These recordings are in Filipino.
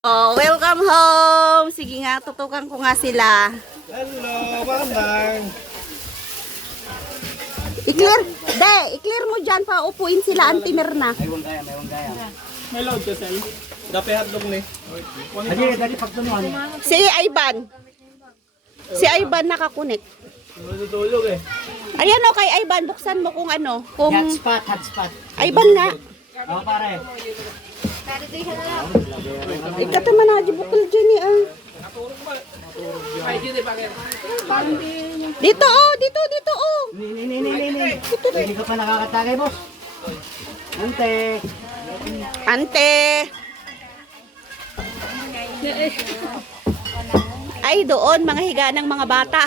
Oh, welcome home. Sige nga, tutukan ko nga sila. Hello, Manang. I-clear mo dyan pa, upuin sila, antiner na. May load ka, Sel. Dapat hatlog ni. Dali, pagtunuan. Si Ivan nakakunik. Natutulog eh. Ayan o, kay Ivan, buksan mo kung ano. Kung... Hotspot. Ivan nga. Oo, pare. Ikataman na, bukol dyan eh. Dito oh. Ni. Hindi ka pa nakakatagay, boss. Ante. Ay, doon, mga higa ng mga bata.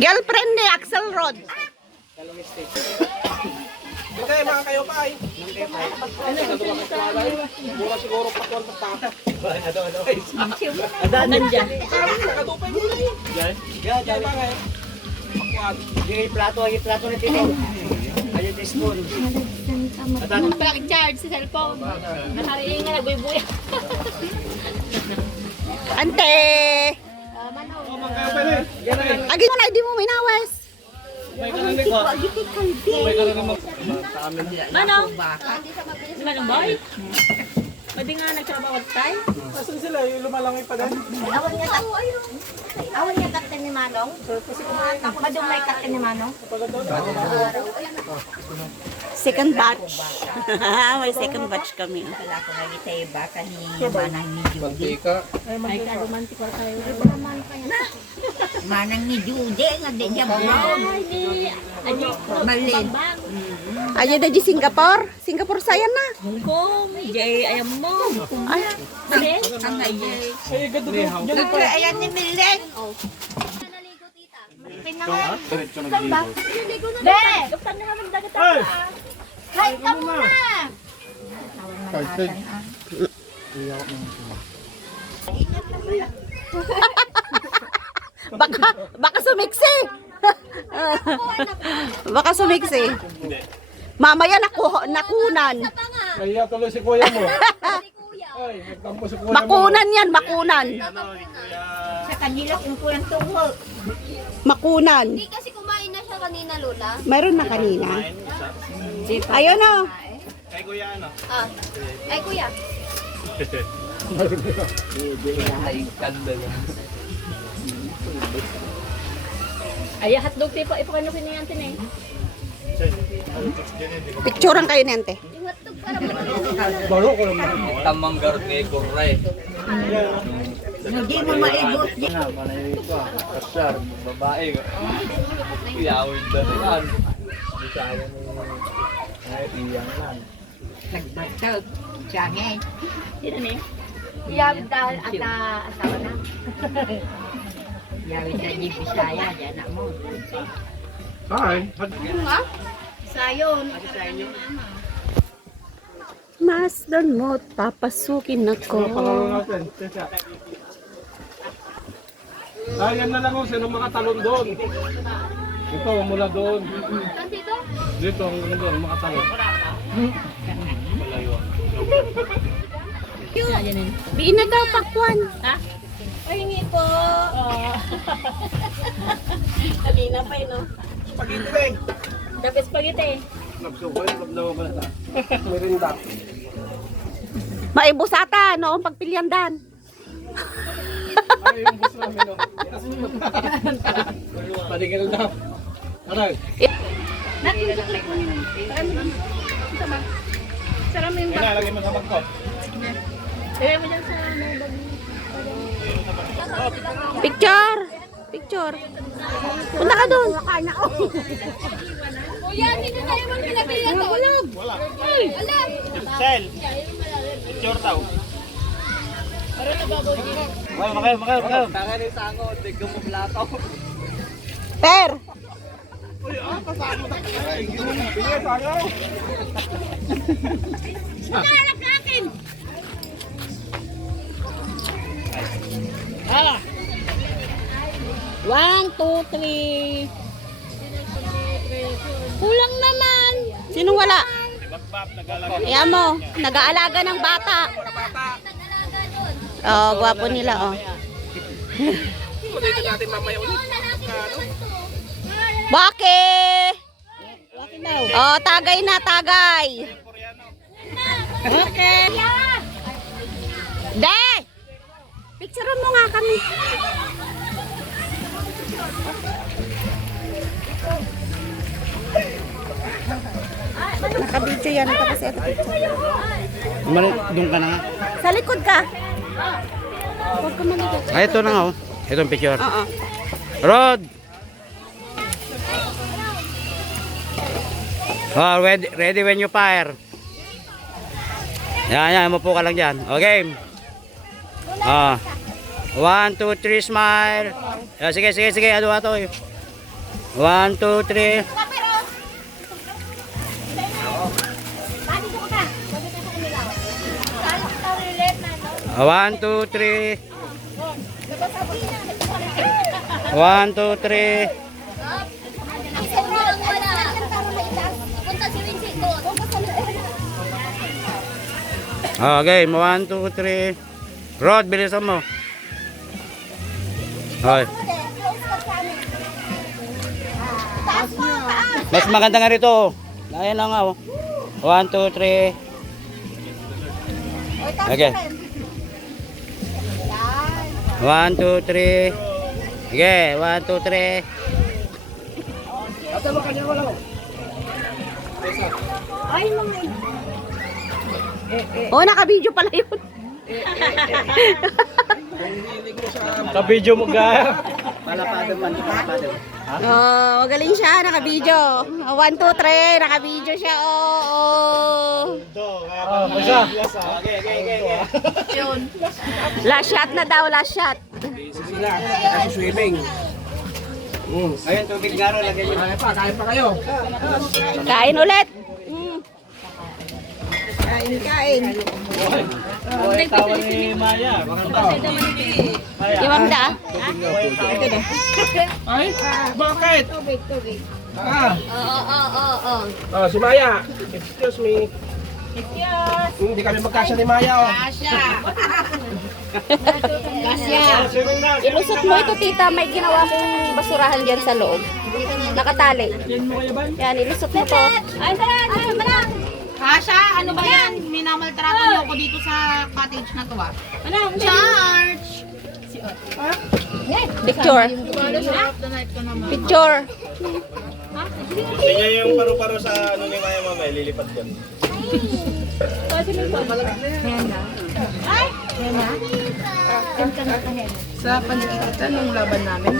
Girlfriend ni Axelrod. Okay, mga kayo pa ay. Bukas siguro patwal patata. Nandiyan. Nakatupay mo na yun. Diyan ba kayo? Yung plato na tito. Ayun, spoon. Black charge sa cellphone. Nakariin nga, nagbuy-buy. Ante. Mga kayo pa rin. Agi mo na, di mo minawes. May kalanig ba? May kalanig mo. Manong? Manong boy? Pwede nga nagtrabaho tayo? Asan sila? Yung lumalangoy pa din. Awan niya kakten ni Manong? Madumay kakten ni Manong? Second batch. May second batch kami. Wala ko nagitay ba kanina manang ni Judy. Mantika. Ay, ka-romantic ba tayo? Manang ni Judy nga di niya bumaon. Malin. Ayan na di Singapore. Singapore sayan na. Hong Kong, Jay, ayam mo. Ay, Malin? Ang ayay. Ay, ganda mo. Ito ayan ni Milen. Be! Kapag na naman dagat Ay! Hi ka muna! baka sumiksi. Baka sumiksi. Mamaya nakunan. Kaya tuloy si kuya mo. Ay, nagtampo si kuya mo. Makunan yan, makunan. Sa kanila kung kulang tungo. Makunan. Hindi kasi kumain na siya kanina, Lola. Meron na kanina. Ayun o. Kay kuya ano? Ah. Ay, kuya. Ay, hotdog tipo, ipakano kiniyantin eh. Picturean kayo nente. Yung hotdog para mo. Baro ko naman. Tamang garot ngayon ko rin. Hindi mo maibot. Kasar, babae. Iyawin na yan. Bisaya mo. Ay, iyang lang. Nagbatag. Siyangay. Sino ni? Yab dahil at asawa na. Yawin na di Bisaya. Diyan na mo. Hi. Sayon. Masdan mo, papasukin ako. Pangalan natin. Ayan na lang kung sino makatalon doon. Ito, mula doon. Saan dito? Dito, ang doon, makatalon. Biin na daw, pakwan. Ha? Ay, hingi po. Kanina pa yun, no? Spaghetti bang! Dapat spaghetti. Nagsukoy, naglawa ba na? Merinda. Maibusata, noong pagpilyandan. Ay, yung bus namin, no? Padigil na. Aray. Sarap mo yung bag. Lagay mo sa bag ko. Lagay mo dyan sa bag. Picture. Punta ka doon. Kuya, hindi tayo magpilapila to. Wala. Wala. Sel. Picture daw. Makayo. Tangan yung sango, tigong mo plato. Per. Bigay tayo. Hanap na akin. Ah. 1, 2, 3. Kulang naman. Sino wala? Ayan mo, nag-aalaga ng bata. Oh, gwapo nila, oh. Bakit? Oh, tagay na, tagay. Okay. De! Picturean mo nga kami. Nakabidyo yan ito kasi ito picture. Doon ka na nga. Sa likod ka. Huwag ka malikot. Ay, ito na nga oh. Ito ang picture. Oo. Rod! Oh, ready when you fire. Yan, mupo ka lang dyan. Okay. 1, 2, 3, smile. Sige. Ano ito? 1, 2, 3. 1, 2, 3. One, two, three. Okay, 1, 2, 3. Rod, bilisan mo. Okay. Mas maganda nga rito. Ayan lang nga. 1, 2, 3. Okay. 1, 2, 3. Okay, 1, 2, 3. Oh, naka-video pala yun. Ka-video mo ga. Oh, magaling siya, naka-video. 1, 2, 3, naka-video siya. Oh. Basta. Last shot na daw, last shot. Sila, kasi swimming. Ayun, tubig nga ro, lagay nyo. Kain pa kayo. Kain ulit. Tawa ni Maya. Yung mamda. Ay, bakit? Tubig. Oo. Oh, si Maya. Excuse me. Hindi kami magkasya ni Maya. Oh. Ilusot mo ito, tita. May ginawa kong basurahan dyan sa loob. Nakatali. Yan, ilusot mo to. Ay, tara. Kasha, ano ba yan? Minamaltrato niyo ako dito sa cottage na to ah. Charge! Picture. Picture. Tingnan niyo yung paru-paro sa ano ni Maya mamaya. Lilipat ko. Sa panikitan ng laban namin.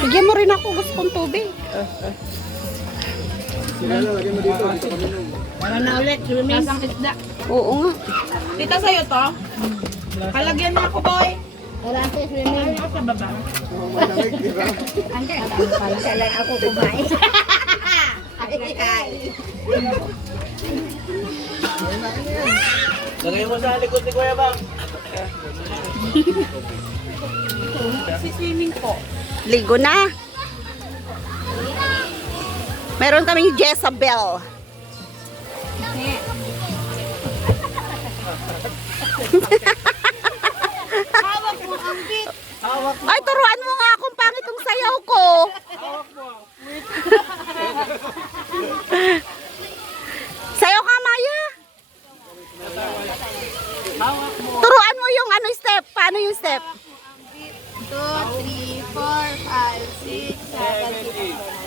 Bigyan mo rin ako, gusto kong tubig. Para na ulit, swimming. Lasang isda. Oo nga. Tita, sa'yo to? Kalagyan mo ako, boy. Wala sa swimming. Ako sa baba. Kaya lang ako kumain. Lagay mo sa likod ni Kuya Bang. Si swimming po. Ligo na. Meron kaming Jezabel. Hawak mo ang bit. Ay, turuan mo nga kung pangit ang sayaw ko. Sayaw ka, Maya. Turuan mo yung ano step. Paano yung step? 2, 3, 4, 5, 6, 7, 8.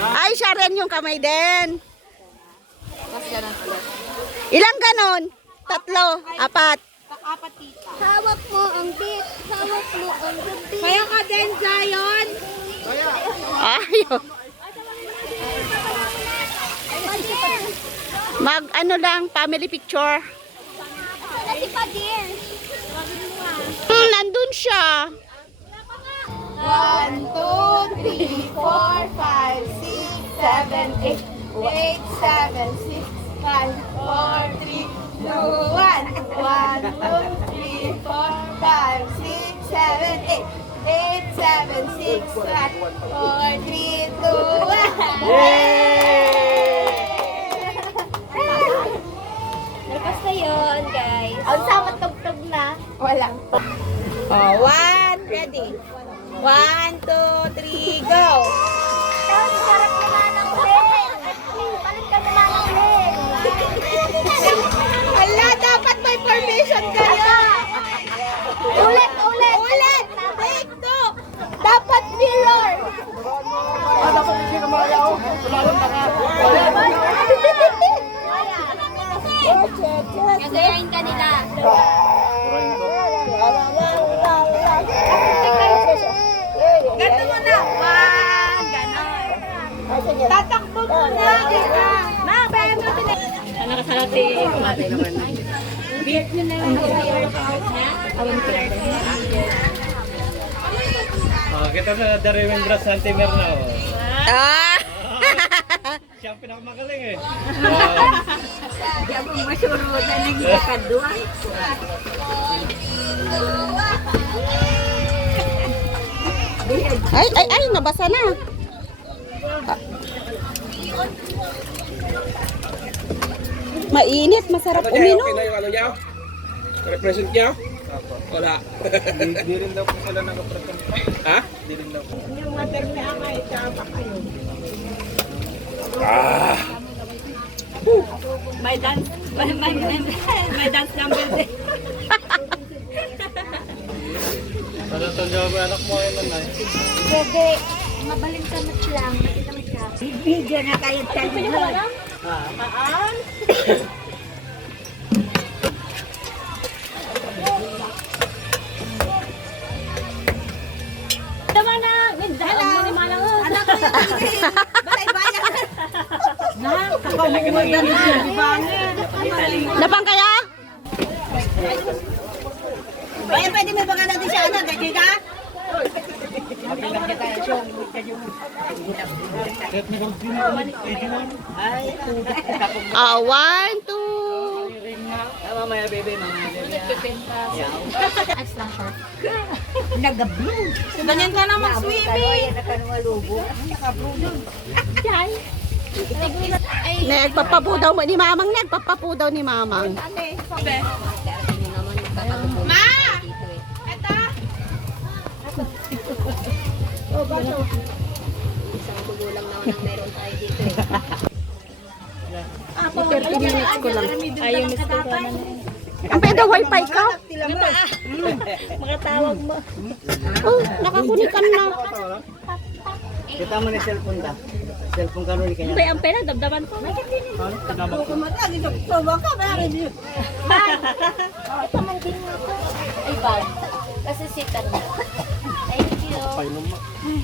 Ay, siya rin yung kamay din. Tapos ganun sila. Ilang ganon? 3, 4. Apat tita. Hawak mo ang bit. Hawak mo ang bit. Kaya ka din, Zion. Ayun. Mag ano lang, family picture. Kasi pa din. Nandun siya. 1, 2, 3, 4, 5, 6, 7, 8, 7, 6, 5, 4, 3, 2, 1. 1, 2, 3, 4, 5, 6, 7, 8, 8, 7, 6, 5, 4, 3, 2, 1. 1, 2, 3, 4, 5, 6, 7, 8, 8, 7, 6, 5, 4, 3, 2, 1. Yay! Ang sama tugtog na. Walang. Oh, 1, ready. 1, 2, 3, go! Tapos sarap naman ang leg. Palit ka naman ang leg. Hala, dapat may formation kayo. Ulit, ulit. Ulit. Take 2. Dapat mirror. Dapat hindi ka malayaw. Sulalim na ka. Gagayahin ka nila. Ganto mo na. 1, ganon. Tatakbo mo na. Ma, bayan mo sila. Nakasalati. Kita na the remembrance centimeter na. Ah! Siya ang pinakamagaling eh. Ay, nabasa na. Mainit, masarap Ano niya, uminom. okay na yung ano niya? Represent niya? Wala. Di rin daw po sila nakapresent. Ha? Di rin daw po. May dance. May dance number din. Ano ito job anak mo ay nanay? Pwede. Mabaling ka lang. Makitamit ka. Video na kayo tayo. Tama na. Hello. Anak ko yung balay-bayan. Napang kaya? Ay, pwede may baga natin siya, ano, dahil ka? One, two. Mamaya bebe, mamaya bebe. Ganyan ka na mag-swimming. Nagpapapu daw ni Mamang. Nagpapapu daw ni Mamang. Ma! Eto! Isang 30 minutes ko lang. Ang pwede wifi ka? Makatawag mo. Oh, nakakunikan na. Kita mo ni cellphone da. Cellphone ka rin kanya. Ang pera, dabdaban ko. Kumatagi sa kumawa ka, bakit yun? Ito man din mo. Ay, bag. Kasi sitan mo. Thank you.